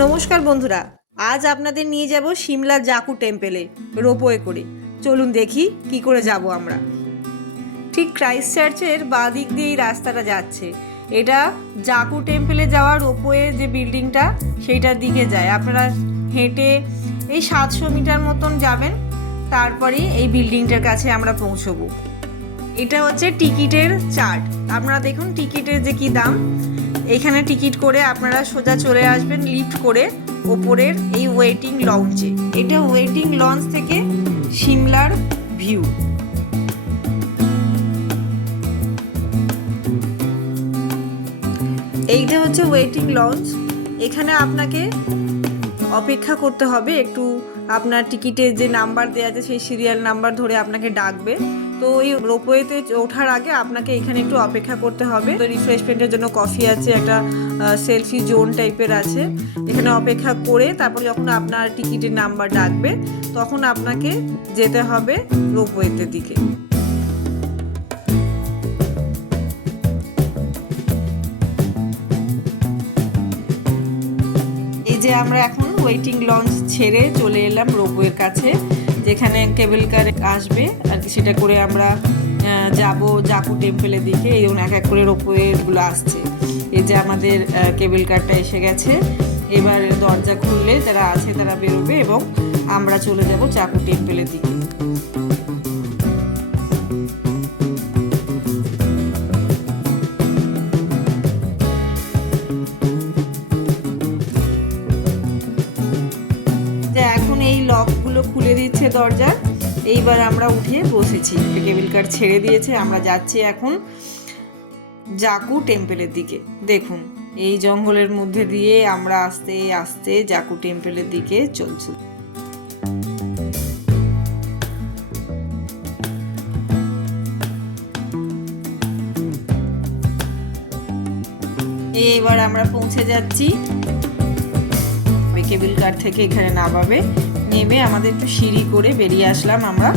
নমস্কার বন্ধুরা, আজ আপনাদের নিয়ে যাব সিমলা জাকু টেম্পেলে রোপওয়ে করে। চলুন দেখি কি করে যাব আমরা। ঠিক ক্রাইস্ট চার্চের বাঁ দিক দিয়ে এই রাস্তাটা যাচ্ছে। এটা জাকু টেম্পেলে যাওয়ার রোপওয়ে যে বিল্ডিংটা সেইটার দিকে যায়। আপনারা হেঁটে এই 700 মিটার মতন যাবেন, তারপরেই এই বিল্ডিংটার কাছে আমরা পৌঁছবো। এটা হচ্ছে টিকিটের চার্ট। আপনারা দেখুন টিকিটের যে কি দাম। এখানে টিকিট করে আপনারা সোজা চলে আসবেন লিফট করে ওপরের এই ওয়েটিং লঞ্চে। এটা ওয়েটিং লঞ্চ থেকে সিমলার ভিউ। এইটা হচ্ছে ওয়েটিং লঞ্চ। এখানে আপনাকে অপেক্ষা করতে হবে একটু। আপনার টিকিটে যে নাম্বার দেওয়া আছে সেই সিরিয়াল নাম্বার ধরে আপনাকে ডাকবে। তো এই রোপওয়েতে ওঠার আগে আপনাকে এখানে একটু অপেক্ষা করতে হবে। তো রিফ্রেশমেন্টের জন্য কফি আছে, একটা সেলফি জোন টাইপের আছে। এখানে অপেক্ষা করে তারপর যখন আপনার টিকিটের নাম্বার ডাকবে তখন আপনাকে যেতে হবে রোপওয়েতে দিকে। এই যে আমরা এখন ওয়েটিং লঞ্চ ছেড়ে চলে এলাম রোপওয়ের কাছে, যেখানে কেবল কার আসবে আর কি। সেটা করে আমরা যাব জাকু টেম্পেলের দিকে। এই এক এক করে রোপওয়েগুলো আসছে। এই যে আমাদের কেবল কারটা এসে গেছে। এবার দরজা খুললে যারা আছে তারা বেরোবে এবং আমরা চলে যাব জাকু টেম্পেলের দিকে। এখন এই লকগুলো খুলে দিচ্ছে দরজা। এইবার আমরা উঠে বসেছি, কেবল কার ছেড়ে দিয়েছে। আমরা যাচ্ছি এখন জাকু টেম্পেলের দিকে। দেখুন এই জঙ্গলের মধ্যে দিয়ে আমরা আস্তে আস্তে জাকু টেম্পেলের দিকে চলছি। এবার আমরা পৌঁছে যাচ্ছি। কেবল কার থেকে এখানে নামাবে, নেমে আমাদের একটু সিঁড়ি করে বেরিয়ে আসলাম আমরা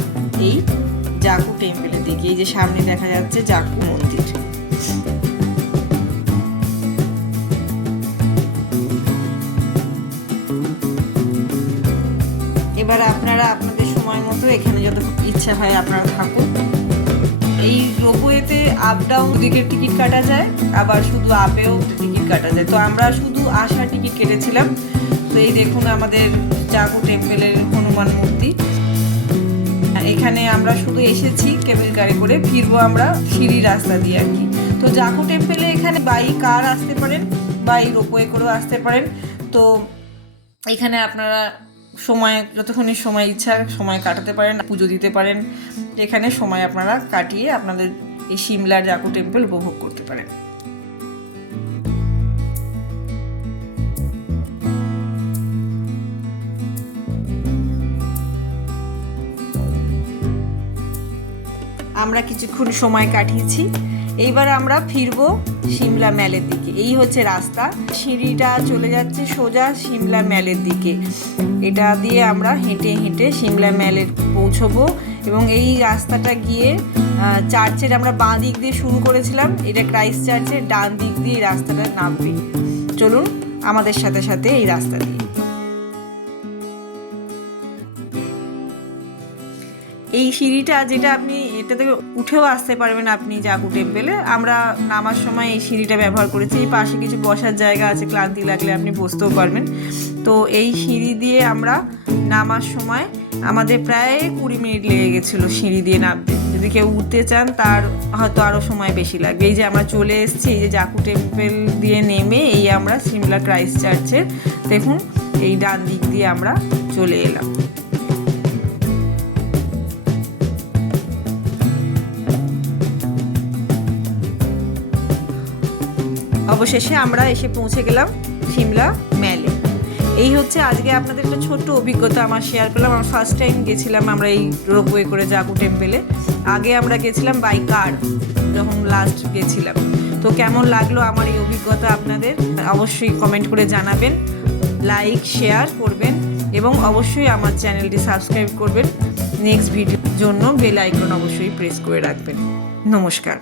এই জাকু টেম্পেলের দিকে। এই যে সামনে দেখা যাচ্ছে জাকু মন্দির। এবার আপনারা আপনাদের সময় মতো এখানে যত ইচ্ছা হয় আপনারা থাকুন। এই রোপওয়েতে আপ ডাউন দিকের টিকিট কাটা যায়, আবার শুধু আপেও টিকিট কাটা যায়। তো আমরা শুধু আসার টিকিট কেটেছিলাম। তো এই দেখুন আমাদের জাকু টেম্পেলের হনুমান মূর্তি। এখানে আমরা শুধু এসেছি কেবল কারে করে, ফিরবো আমরা সিঁড়ি রাস্তা দিয়ে আর কি। তো জাকু টেম্পেলে এখানে বাই কার আসতে পারেন বা এই রোপওয়ে করেও আসতে পারেন। তো এখানে আপনারা সময় যতক্ষণই সময় ইচ্ছা সময় কাটাতে পারেন, পুজো দিতে পারেন। এখানে সময় আপনারা কাটিয়ে আপনাদের এই সিমলার জাকু টেম্পেল উপভোগ করতে পারেন। আমরা কিছুক্ষণ সময় কাটিয়েছি। এইবার আমরা ফিরবো সিমলা ম্যালের দিকে। এই হচ্ছে রাস্তা, সিঁড়িটা চলে যাচ্ছে সোজা সিমলা ম্যালের দিকে। এটা দিয়ে আমরা হেঁটে হেঁটে সিমলা ম্যালে পৌঁছবো এবং এই রাস্তাটা গিয়ে চার্চের আমরা বাঁ দিক দিয়ে শুরু করেছিলাম। এটা ক্রাইস্ট চার্চের ডান দিক দিয়ে এই রাস্তাটা নামবে। চলুন আমাদের সাথে সাথে এই রাস্তা দিয়ে। এই সিঁড়িটা যেটা আপনি এটা থেকে উঠেও আসতে পারবেন আপনি জাকু টেম্পেলে। আমরা নামার সময় এই সিঁড়িটা ব্যবহার করেছি। এই পাশে কিছু বসার জায়গা আছে, ক্লান্তি লাগলে আপনি বসতেও পারবেন। তো এই সিঁড়ি দিয়ে আমরা নামার সময় আমাদের প্রায় 20 মিনিট লেগে গেছিলো সিঁড়ি দিয়ে নামতে। যদি কেউ উঠতে চান তার হয়তো আরও সময় বেশি লাগবে। এই যে আমরা চলে এসেছি এই যে জাকু টেম্পেল দিয়ে নেমে এই আমরা সিমলা ক্রাইস্ট চার্চের দেখুন এই ডান দিক দিয়ে আমরা চলে এলাম। অবশেষে আমরা এসে পৌঁছে গেলাম সিমলা ম্যালে। এই হচ্ছে আজকে আপনাদের একটা ছোট্ট অভিজ্ঞতা আমার শেয়ার করলাম। আমরা ফার্স্ট টাইম গেছিলাম আমরা এই রোপওয়ে করে জাকু টেম্পেলে। আগে আমরা গেছিলাম বাই কার যখন লাস্ট গেছিলাম। তো কেমন লাগলো আমার এই অভিজ্ঞতা আপনাদের অবশ্যই কমেন্ট করে জানাবেন, লাইক শেয়ার করবেন এবং অবশ্যই আমার চ্যানেলটি সাবস্ক্রাইব করবেন। নেক্সট ভিডিওর জন্য বেল আইকন অবশ্যই প্রেস করে রাখবেন। নমস্কার।